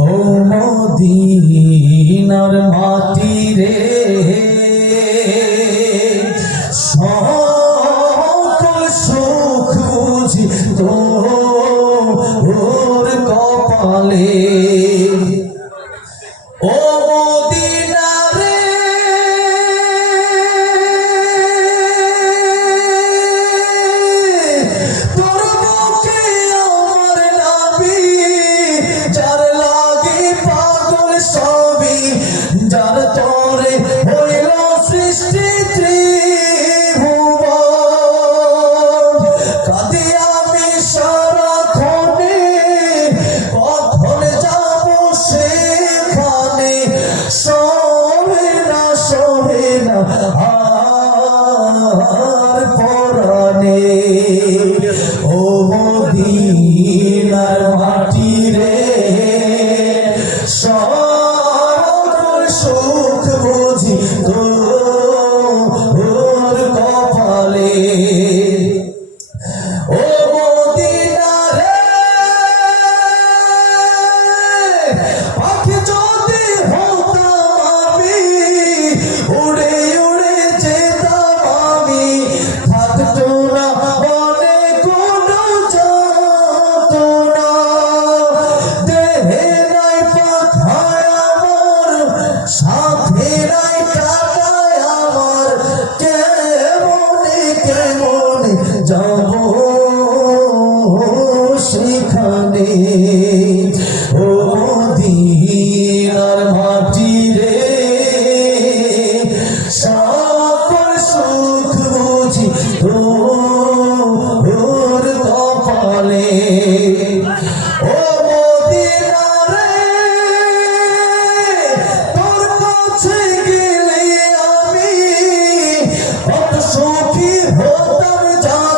ও মদিনার মাটি রে সকল তোর কপালে। ও Christian যাব সেখানে। ও দিনার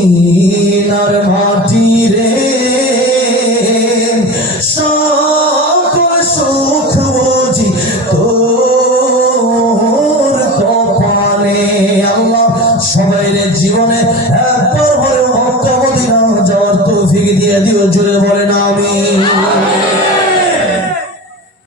মদিনার মাটি রে। সকল সুখ জীবনে একবার হলেও মক্কা, মদিনা যাওয়ার তৌফিক দিয়ে দিও জুড়ে বলেন আমি